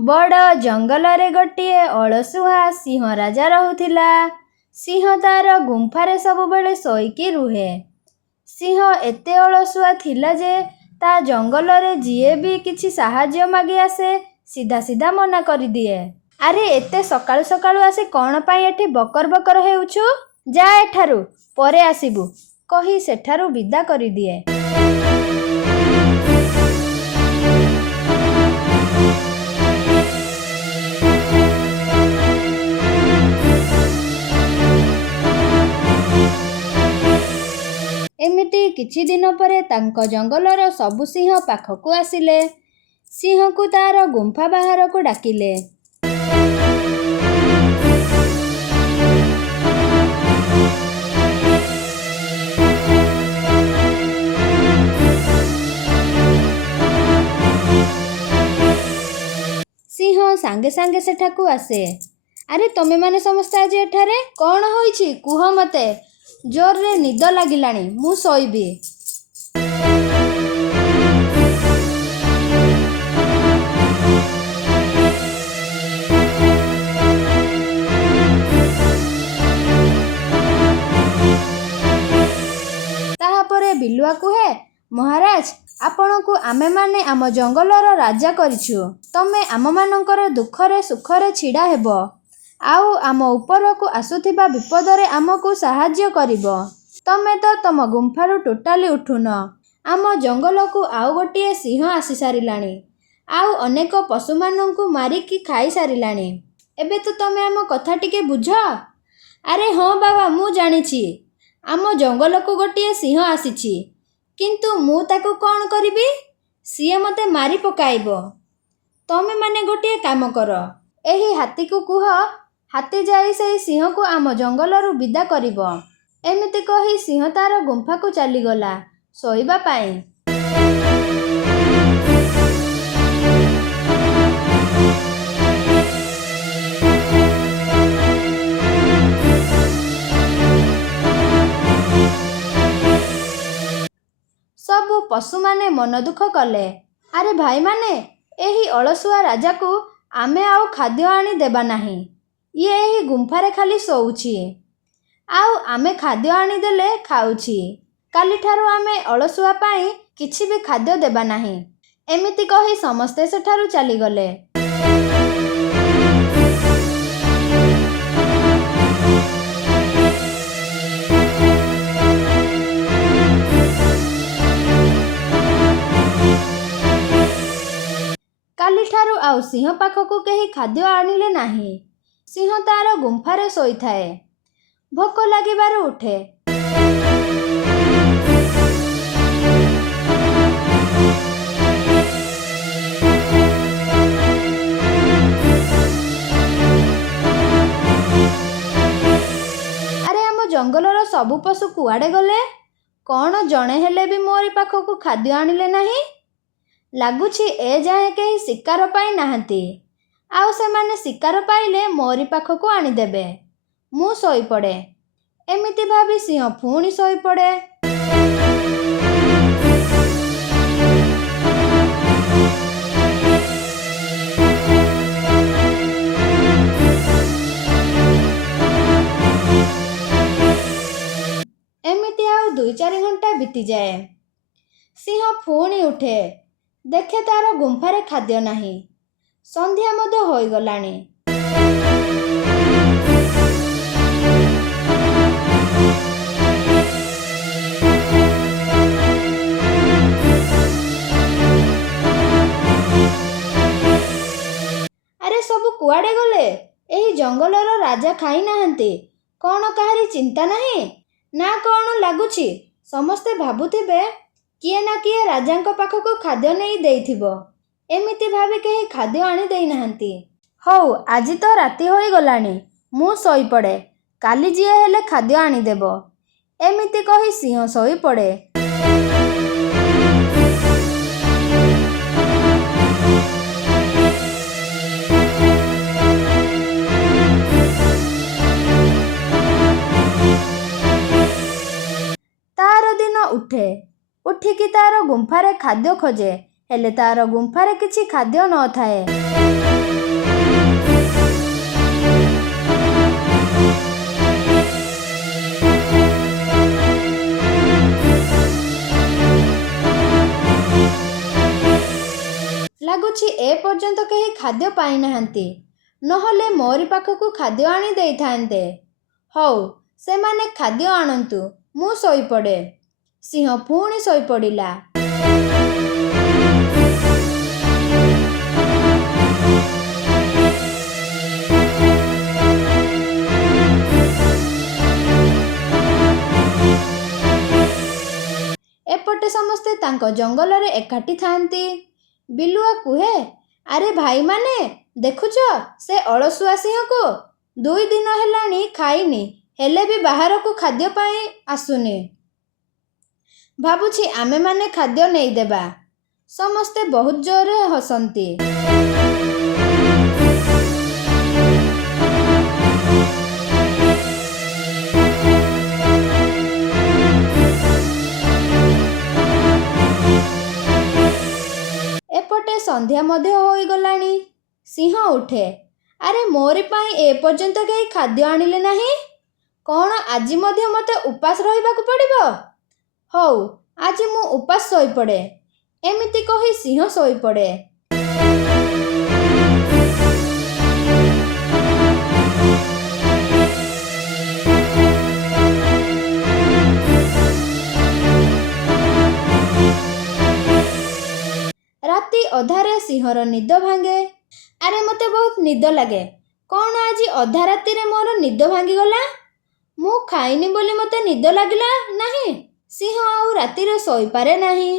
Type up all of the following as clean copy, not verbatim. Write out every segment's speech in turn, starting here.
ବଡ଼ ଜଙ୍ଗଲରେ ଗୋଟିଏ ଅଳସୁଆ ସିଂହ ରାଜା ରହୁଥିଲା। ସିଂହ ତାର ଗୁମ୍ଫାରେ ସବୁବେଳେ ଶୋଇକି ରୁହେ। ସିଂହ ଏତେ ଅଳସୁଆ ଥିଲା ଯେ ତା ଜଙ୍ଗଲରେ ଯିଏ ବି କିଛି ସାହାଯ୍ୟ ମାଗି ଆସେ ସିଧା ସିଧା ମନା କରିଦିଏ। ଆରେ ଏତେ ସକାଳୁ ସକାଳୁ ଆସି କ'ଣ ପାଇଁ ଏଠି ବକର ବକର ହେଉଛୁ? ଯା ଏଠାରୁ, ପରେ ଆସିବୁ କହି ସେଠାରୁ ବିଦା କରିଦିଏ। ଏମିତି କିଛି ଦିନ ପରେ ତାଙ୍କ ଜଙ୍ଗଲର ସବୁ ସିଂହ ପାଖକୁ ଆସିଲେ। ସିଂହକୁ ତାର ଗୁମ୍ଫା ବାହାରକୁ ଡାକିଲେ। ସିଂହ ସାଙ୍ଗେ ସାଙ୍ଗେ ସେଠାକୁ ଆସେ। ଆରେ ତମେମାନେ ସମସ୍ତେ ଆଜି ଏଠାରେ କ'ଣ ହୋଇଛି କୁହ ମୋତେ? ଜୋରରେ ନିଦ ଲାଗିଲାଣି, ମୁଁ ଶୋଇବି। ତାହାପରେ ବିଲୁଆ କୁହେ, ମହାରାଜ, ଆପଣଙ୍କୁ ଆମେମାନେ ଆମ ଜଙ୍ଗଲର ରାଜା କରିଛୁ। ତମେ ଆମମାନଙ୍କର ଦୁଃଖରେ ସୁଖରେ ଛିଡ଼ା ହେବ, ଆଉ ଆମ ଉପରକୁ ଆସୁଥିବା ବିପଦରେ ଆମକୁ ସାହାଯ୍ୟ କରିବ। ତମେ ତ ତମ ଗୁମ୍ଫାରୁ ଟୋଟାଲି ଉଠୁନ। ଆମ ଜଙ୍ଗଲକୁ ଆଉ ଗୋଟିଏ ସିଂହ ଆସିସାରିଲାଣି, ଆଉ ଅନେକ ପଶୁମାନଙ୍କୁ ମାରିକି ଖାଇସାରିଲାଣି। ଏବେ ତ ତମେ ଆମ କଥା ଟିକେ ବୁଝ। ଆରେ ହଁ ବାବା, ମୁଁ ଜାଣିଛି ଆମ ଜଙ୍ଗଲକୁ ଗୋଟିଏ ସିଂହ ଆସିଛି, କିନ୍ତୁ ମୁଁ ତାକୁ କ'ଣ କରିବି? ସିଏ ମୋତେ ମାରି ପକାଇବ। ତମେମାନେ ଗୋଟିଏ କାମ କର, ଏହି ହାତୀକୁ କୁହ ହାତୀ ଯାଇ ସେହି ସିଂହକୁ ଆମ ଜଙ୍ଗଲରୁ ବିଦା କରିବ। ଏମିତି କହି ସିଂହ ତାର ଗୁମ୍ଫାକୁ ଚାଲିଗଲା ଶୋଇବା ପାଇଁ। ସବୁ ପଶୁମାନେ ମନ ଦୁଃଖ କଲେ। ଆରେ ଭାଇମାନେ, ଏହି ଅଳସୁଆ ରାଜାକୁ ଆମେ ଆଉ ଖାଦ୍ୟ ଆଣି ଦେବା ନାହିଁ। ଇଏ ଏହି ଗୁମ୍ଫାରେ ଖାଲି ଶୋଉଛି, ଆଉ ଆମେ ଖାଦ୍ୟ ଆଣିଦେଲେ ଖାଉଛି। କାଲିଠାରୁ ଆମେ ଅଳସୁଆ ପାଇଁ କିଛି ବି ଖାଦ୍ୟ ଦେବା ନାହିଁ। ଏମିତି କହି ସମସ୍ତେ ସେଠାରୁ ଚାଲିଗଲେ। କାଲିଠାରୁ ଆଉ ସିଂହ ପାଖକୁ କେହି ଖାଦ୍ୟ ଆଣିଲେ ନାହିଁ। ସିଂହ ତାର ଗୁମ୍ଫାରେ ଶୋଇଥାଏ। ଭୋକ ଲାଗିବାରୁ ଉଠେ। ଆରେ ଆମ ଜଙ୍ଗଲର ସବୁ ପଶୁ କୁଆଡ଼େ ଗଲେ? କ'ଣ ଜଣେ ହେଲେ ବି ମୋରି ପାଖକୁ ଖାଦ୍ୟ ଆଣିଲେ ନାହିଁ? ଲାଗୁଛି ଏ ଯାଏଁ କେହି ଶିକାର ପାଇ ନାହାନ୍ତି, ଆଉ ସେମାନେ ଶିକାର ପାଇଲେ ମୋରି ପାଖକୁ ଆଣିଦେବେ। ମୁଁ ଶୋଇପଡ଼େ। ଏମିତି ଭାବି ସିଂହ ପୁଣି ଶୋଇପଡ଼େ। ଏମିତି ଆଉ 2-4 ଘଣ୍ଟା ବିତିଯାଏ। ସିଂହ ପୁଣି ଉଠେ, ଦେଖେ ତାର ଗୁମ୍ଫାରେ ଖାଦ୍ୟ ନାହିଁ। ସନ୍ଧ୍ୟା ମଧ୍ୟ ହୋଇଗଲାଣି। ଆରେ ସବୁ କୁଆଡ଼େ ଗଲେ? ଏହି ଜଙ୍ଗଲର ରାଜା ଖାଇନାହାନ୍ତି। କ'ଣ କାହାରି ଚିନ୍ତା ନାହିଁ? ନା କ'ଣ ଲାଗୁଛି ସମସ୍ତେ ଭାବୁଥିବେ କିଏ ନା କିଏ ରାଜାଙ୍କ ପାଖକୁ ଖାଦ୍ୟ ନେଇ ଦେଇଥିବ। ଏମିତି ଭାବି କେହି ଖାଦ୍ୟ ଆଣି ଦେଇନାହାନ୍ତି। ହଉ, ଆଜି ତ ରାତି ହୋଇଗଲାଣି, ମୁଁ ଶୋଇପଡ଼େ। କାଲି ଯିଏ ହେଲେ ଖାଦ୍ୟ ଆଣିଦେବ। ଏମିତି କହି ସିଂହ ଶୋଇପଡ଼େ। ତାର ଦିନ ଉଠେ। ଉଠିକି ତାର ଗୁମ୍ଫାରେ ଖାଦ୍ୟ ଖୋଜେ, ହେଲେ ତାର ଗୁମ୍ଫାରେ କିଛି ଖାଦ୍ୟ ନଥାଏ। ଲାଗୁଛି ଏପର୍ଯ୍ୟନ୍ତ କେହି ଖାଦ୍ୟ ପାଇନାହାନ୍ତି, ନହେଲେ ମୋରି ପାଖକୁ ଖାଦ୍ୟ ଆଣି ଦେଇଥାନ୍ତେ। ହଉ, ସେମାନେ ଖାଦ୍ୟ ଆଣନ୍ତୁ, ମୁଁ ଶୋଇପଡ଼େ। ସିଂହ ପୁଣି ଶୋଇପଡ଼ିଲା। ଏପଟେ ସମସ୍ତେ ତାଙ୍କ ଜଙ୍ଗଲରେ ଏକାଠି ଥାଆନ୍ତି। ବିଲୁଆ କୁହେ, ଆରେ ଭାଇମାନେ, ଦେଖୁଛ ସେ ଅଳସୁଆ ସିଂହକୁ? 2 ଦିନ ହେଲାଣି ଖାଇନି, ହେଲେ ବି ବାହାରକୁ ଖାଦ୍ୟ ପାଇଁ ଆସୁନି। ଭାବୁଛି ଆମେମାନେ ଖାଦ୍ୟ ନେଇଦେବା। ସମସ୍ତେ ବହୁତ ଜୋରରେ ହସନ୍ତି। ଏପଟେ ସନ୍ଧ୍ୟା ମଧ୍ୟ ହୋଇଗଲାଣି। ସିଂହ ଉଠେ, ଆରେ ମୋରି ପାଇଁ ଏପର୍ଯ୍ୟନ୍ତ କେହି ଖାଦ୍ୟ ଆଣିଲେ ନାହିଁ। କ'ଣ ଆଜି ମଧ୍ୟ ମୋତେ ଉପାସ ରହିବାକୁ ପଡ଼ିବ? ହଉ, ଆଜି ମୁଁ ଉପାସ ଶୋଇପଡ଼େ। ଏମିତି କହି ସିଂହ ଶୋଇପଡ଼େ। ରାତି ଅଧାରେ ସିଂହର ନିଦ ଭାଙ୍ଗେ। ଆରେ ମୋତେ ବହୁତ ନିଦ ଲାଗେ। କ'ଣ ଆଜି ଅଧା ରାତିରେ ମୋର ନିଦ ଭାଙ୍ଗିଗଲା? ମୁଁ ଖାଇନି ବୋଲି ମୋତେ ନିଦ ଲାଗିଲା ନାହିଁ। ସିଂହ ଆଉ ରାତିରେ ଶୋଇପାରେ ନାହିଁ।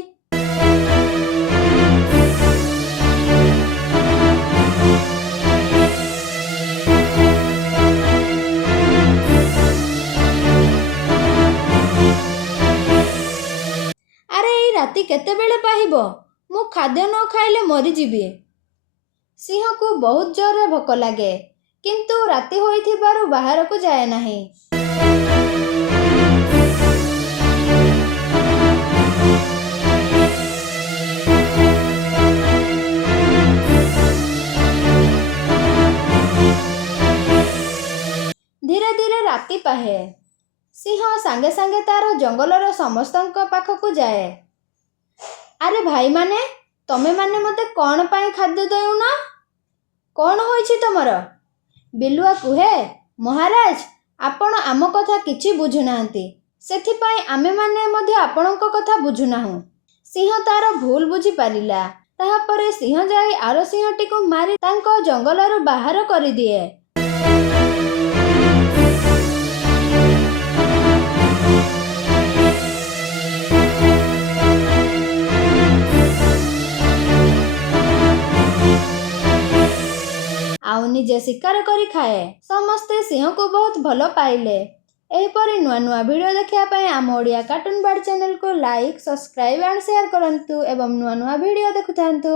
ଆରେ ଏଇ ରାତି କେତେବେଳେ ପାହିବ? ମୁଁ ଖାଦ୍ୟ ନ ଖାଇଲେ ମରିଯିବି। ସିଂହକୁ ବହୁତ ଜୋରରେ ଭୋକ ଲାଗେ, କିନ୍ତୁ ରାତି ହୋଇଥିବାରୁ ବାହାରକୁ ଯାଏ ନାହିଁ। ଧୀରେ ଧୀରେ ରାତି ପାହେ। ସିଂହ ସାଙ୍ଗେ ସାଙ୍ଗେ ତାର ଜଙ୍ଗଲର ସମସ୍ତଙ୍କ ପାଖକୁ ଯାଏ। ଆରେ ଭାଇମାନେ, ତମେମାନେ ମୋତେ କ'ଣ ପାଇଁ ଖାଦ୍ୟ ଦେଉନ? କ'ଣ ହୋଇଛି ତମର? ବିଲୁଆ କୁହେ, ମହାରାଜ, ଆପଣ ଆମ କଥା କିଛି ବୁଝୁନାହାନ୍ତି, ସେଥିପାଇଁ ଆମେମାନେ ମଧ୍ୟ ଆପଣଙ୍କ କଥା ବୁଝୁନାହୁଁ। ସିଂହ ତାର ଭୁଲ ବୁଝିପାରିଲା। ତାହାପରେ ସିଂହ ଯାଇ ଆର ସିଂହଟିକୁ ମାରି ତାଙ୍କ ଜଙ୍ଗଲରୁ ବାହାର କରିଦିଏ। ଆଉ ନିଜେ ଶିକାର କରି ଖାଏ। ସମସ୍ତେ ସିଂହକୁ ବହୁତ ଭଲ ପାଇଲେ। ଏହିପରି ନୂଆ ନୂଆ ଭିଡ଼ିଓ ଦେଖିବା ପାଇଁ ଆମ ଓଡ଼ିଆ କାର୍ଟୁନ ବାର୍ଡ଼ ଚ୍ୟାନେଲକୁ ଲାଇକ୍, ସବସ୍କ୍ରାଇବ୍ ଆଣ୍ଡ ସେୟାର କରନ୍ତୁ ଏବଂ ନୂଆ ନୂଆ ଭିଡ଼ିଓ ଦେଖୁଥାନ୍ତୁ।